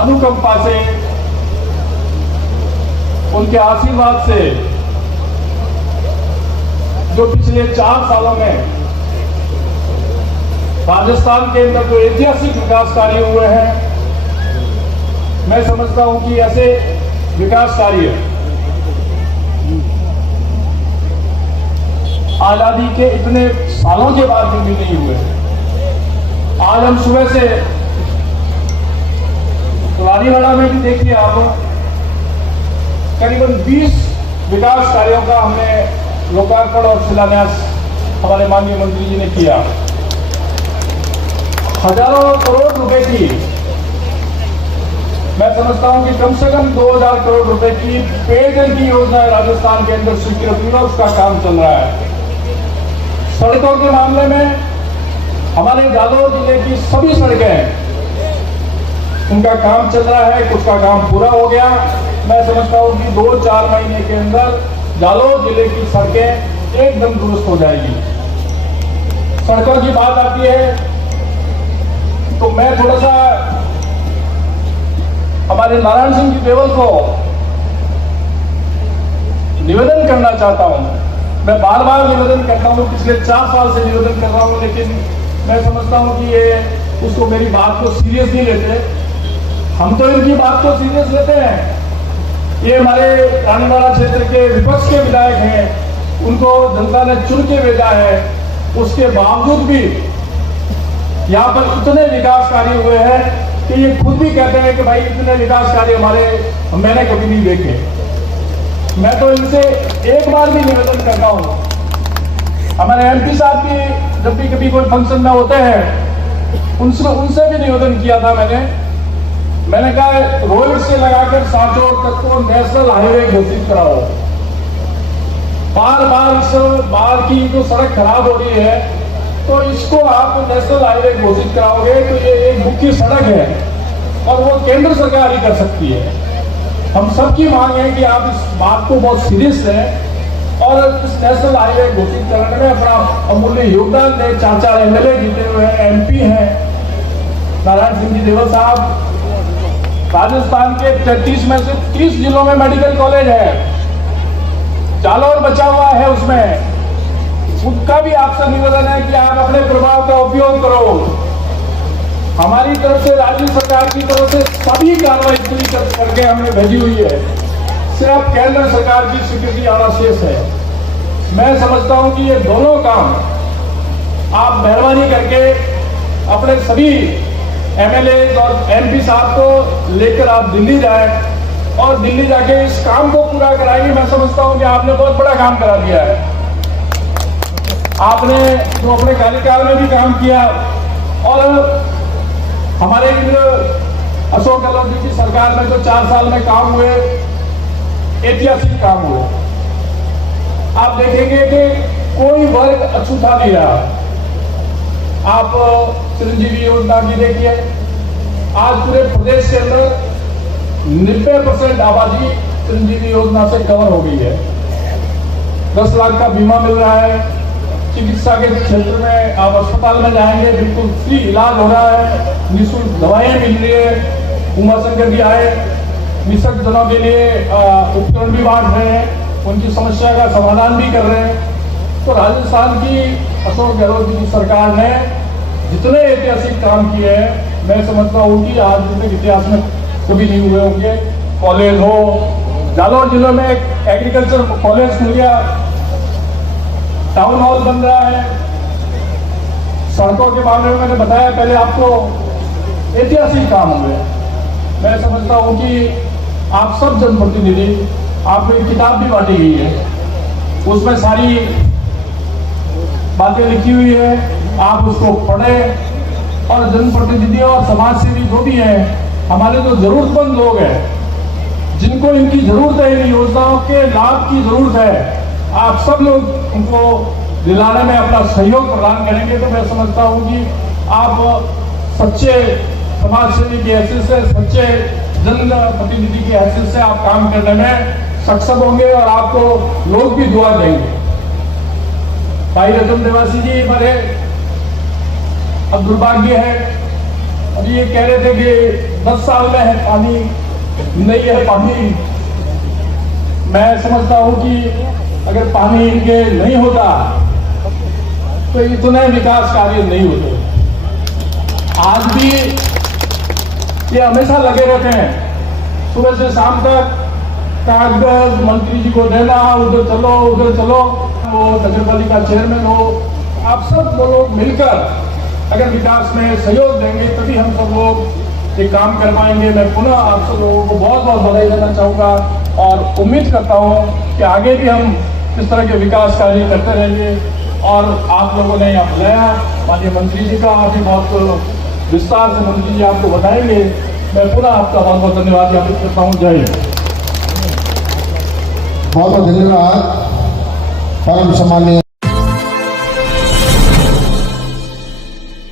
अनुकंपा से, उनके आशीर्वाद से जो पिछले 4 सालों में राजस्थान के अंदर जो ऐतिहासिक विकास कार्य हुए हैं, मैं समझता हूं कि ऐसे विकास कार्य आजादी के इतने सालों के बाद भी नहीं हुए। आज हम सुबह से रानीवाड़ा में भी देखिए आप, करीबन 20 विकास कार्यों का हमने लोकार्पण और शिलान्यास हमारे माननीय मंत्री जी ने किया। हजारों करोड़ रुपए की, मैं समझता हूं कि कम से कम 2000 करोड़ रुपए की पेयजल की योजना राजस्थान के अंदर स्वीकृत हुई, उसका काम चल रहा है। सड़कों के मामले में हमारे जालौर जिले की सभी सड़कें, उनका काम चल रहा है, कुछ का काम पूरा हो गया। मैं समझता हूं कि 2-4 महीने के अंदर जालौर जिले की सड़कें एकदम दुरुस्त हो जाएगी। सड़कों की बात आती है तो मैं थोड़ा सा हमारे नारायण सिंह जी देवल को निवेदन करना चाहता हूं। मैं बार बार निवेदन करता हूं, पिछले 4 साल से निवेदन कर रहा हूं, लेकिन मैं समझता हूं कि ये उसको मेरी बात को सीरियस नहीं लेते। हम तो इनकी बात को सीरियस लेते हैं। ये हमारे रानीवाड़ा क्षेत्र के विपक्ष के विधायक हैं, उनको जनता ने चुन के भेजा है, उसके बावजूद भी यहाँ पर इतने विकास कार्य हुए हैं कि ये खुद भी कहते हैं कि भाई इतने विकास कार्य मैंने कभी नहीं देखे। मैं तो इनसे एक बार भी निवेदन करता हूँ। हमारे एमपी साहब भी जब भी कभी कोई फंक्शन में होते हैं, उनसे भी निवेदन किया था मैंने कहा रोड से लगाकर सांचौर तक को नेशनल हाईवे घोषित कराओ। बार की जो सड़क खराब हो रही है, तो इसको आप नेशनल हाईवे घोषित कराओगे तो ये एक मुख्य सड़क है और वो केंद्र सरकार ही कर सकती है। हम सबकी मांग है कि आप इस बात को बहुत सीरियस लें और इस नेशनल हाईवे घोषित करने में अपना अमूल्य योगदान दें। 4 एमएलए जीते हुए हैं, एमपी हैं नारायण सिंह जी देवल साहब। राजस्थान के 33 में से 30 जिलों में मेडिकल कॉलेज है, जालौर बचा हुआ है उसमें। उनका भी आपसे निवेदन है कि आप अपने प्रभाव का उपयोग करो। हमारी तरफ से, राज्य सरकार की तरफ से सभी कार्रवाई पूरी करके हमने भेजी हुई है, सिर्फ केंद्र सरकार की स्वीकृति आना शेष है। मैं समझता हूं कि ये दोनों काम आप मेहरबानी करके अपने सभी एमएलए और एमपी साहब को लेकर आप दिल्ली जाए और दिल्ली जाके इस काम को पूरा कराएंगे। मैं समझता हूं कि आपने बहुत बड़ा काम करा दिया है। आपने जो अपने कार्यकाल में भी काम किया और हमारे अशोक गहलोत जी की सरकार में जो 4 साल में काम हुए, ऐतिहासिक काम हुए। आप देखेंगे कि कोई वर्ग अछूता नहीं रहा। आप चिरंजीवी योजना की देखिए, आज पूरे प्रदेश के अंदर 90% आबादी चिरंजीवी योजना से कवर हो गई है। 10 लाख का बीमा मिल रहा है। चिकित्सा के क्षेत्र में आप अस्पताल में जाएंगे, बिल्कुल फ्री इलाज हो रहा है, निःशुल्क दवाएं मिल रही है। उमाशंकर जी आए, निःशक्त जनों के लिए उपकरण भी बांट रहे हैं, उनकी समस्या का समाधान भी कर रहे हैं। तो राजस्थान की अशोक गहलोत जी की सरकार ने जितने ऐतिहासिक काम किए हैं, मैं समझता हूँ कि आज तक इतिहास में कभी नहीं हुए होंगे। कॉलेज हो, जालौर जिले में एक एग्रीकल्चर कॉलेज खुल गया, टाउन हॉल बन रहा है। सड़कों के मामले में मैंने बताया पहले आपको, ऐतिहासिक काम हुए। मैं समझता हूं कि आप सब जनप्रतिनिधि, आपको एक किताब भी बांटी गई है, उसमें सारी बातें लिखी हुई है, आप उसको पढ़ें और जनप्रतिनिधियों और समाज सेवी जो भी हैं, हमारे जो जरूरतमंद लोग हैं, जिनको इनकी जरूरत है, इन योजनाओं के लाभ की जरूरत है, आप सब लोग उनको दिलाने में अपना सहयोग प्रदान करेंगे। तो मैं समझता हूं कि आप सच्चे समाज सेवी की हैसियत से, सच्चे जनप्रतिनिधि की हैसियत से आप काम करने में सक्षम होंगे और आपको लोग भी दुआ देंगे। भाई रतन देवासी जी हमारे अब दुर्भाग्य है, अभी ये कह रहे थे कि 10 साल में है पानी नहीं है पानी। मैं समझता हूं कि अगर पानी इनके नहीं होता तो इतने विकास कार्य नहीं होते। आज भी ये हमेशा लगे रहते हैं, सुबह से शाम तक कागज मंत्री जी को देना, उधर चलो उधर चलो। वो नगर पालिका चेयरमैन हो, आप सब वो लोग मिलकर अगर विकास में सहयोग देंगे तभी हम सब लोग ये काम कर पाएंगे। मैं पुनः आप सब लोगों को बहुत बहुत बधाई देना चाहूँगा और उम्मीद करता हूँ कि आगे भी हम इस तरह के विकास कार्य करते रहेंगे। और आप लोगों ने यहाँ बुलाया, माननीय मंत्री जी का अभी बहुत विस्तार से मंत्री जी आपको बताएंगे। मैं पुनः आपका बहुत बहुत धन्यवाद ज्ञापित करता हूँ। जय हिंद। बहुत बहुत धन्यवाद। परम सम्माननीय